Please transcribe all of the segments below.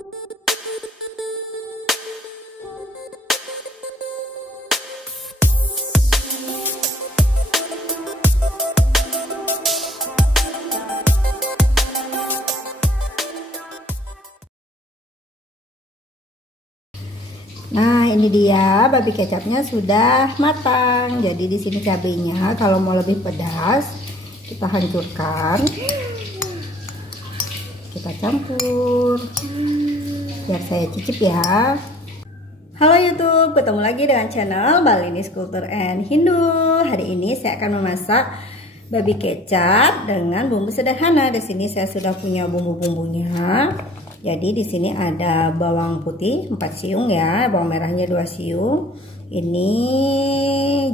Nah, ini dia babi kecapnya sudah matang. Jadi di sini cabenya kalau mau lebih pedas kita hancurkan. Kita campur. Biar saya cicip ya. Halo YouTube, ketemu lagi dengan channel Balinese Culture and Hindu. Hari ini saya akan memasak babi kecap dengan bumbu sederhana. Di sini saya sudah punya bumbu-bumbunya. Jadi di sini ada bawang putih 4 siung ya, bawang merahnya 2 siung. Ini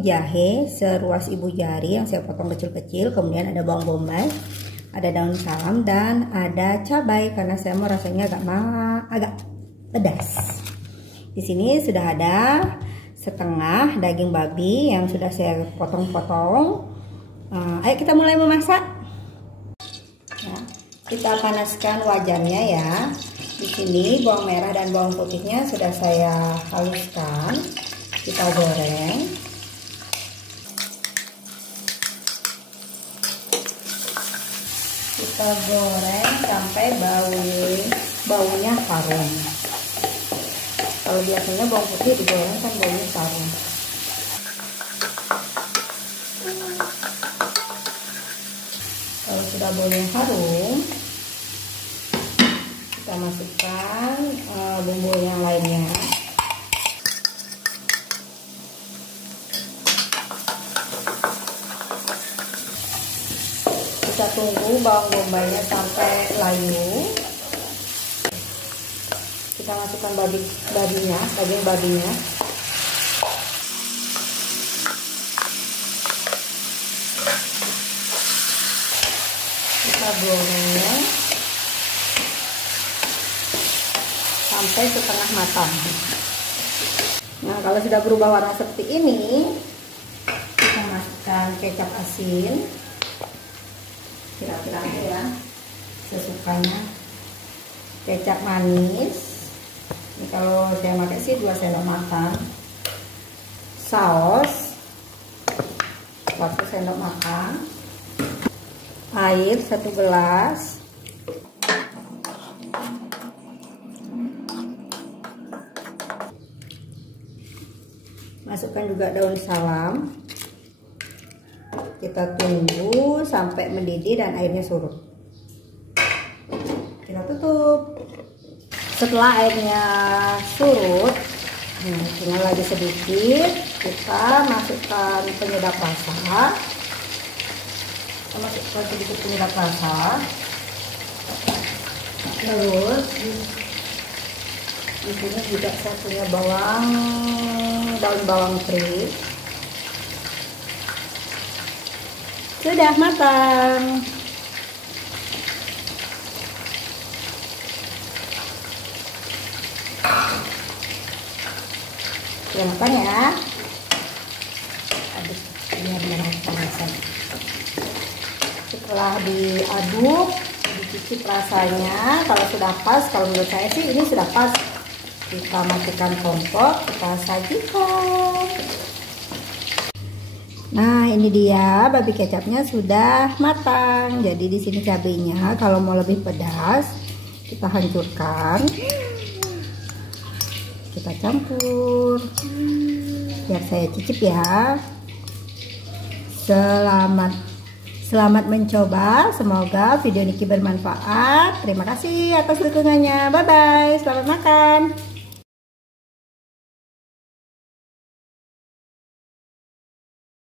jahe seruas ibu jari yang saya potong kecil-kecil. Kemudian ada bawang bombay, ada daun salam dan ada cabai karena saya mau rasanya agak pedas. Di sini sudah ada setengah daging babi yang sudah saya potong-potong. Ayo kita mulai memasak. Ya. Kita panaskan wajannya ya. Di sini bawang merah dan bawang putihnya sudah saya haluskan. Kita goreng. Kita goreng sampai baunya harum. Kalau biasanya bawang putih digoreng kan baunya harum. Kalau sudah baunya harum, kita masukkan bumbu yang lainnya. Kita tunggu bawang bombaynya sampai layu. Kita masukkan daging babinya. Kita goreng sampai setengah matang. Nah, kalau sudah berubah warna seperti ini, kita masukkan kecap asin. Kira-kira ya, sesukanya. Kecap manis. Ini kalau saya pakai sih 2 sendok makan. Saus 1 sendok makan. Air 1 gelas. Masukkan juga daun salam. Kita tunggu sampai mendidih dan airnya surut. Kita tutup. Setelah airnya surut, tinggal lagi sedikit. Kita masukkan penyedap rasa. Masukkan sedikit penyedap rasa. Terus di sini juga saya punya daun bawang kering. Sudah matang. Sudah matang ya. Aduk biar merata. Setelah diaduk, dicicip rasanya. Kalau sudah pas, kalau menurut saya sih ini sudah pas. Kita matikan kompor, kita sajikan. Nah, ini dia babi kecapnya sudah matang. Jadi di sini cabenya kalau mau lebih pedas, kita hancurkan. Kita campur. Biar saya cicip ya. Selamat mencoba. Semoga video Niki bermanfaat. Terima kasih atas dukungannya. Bye bye. Selamat makan.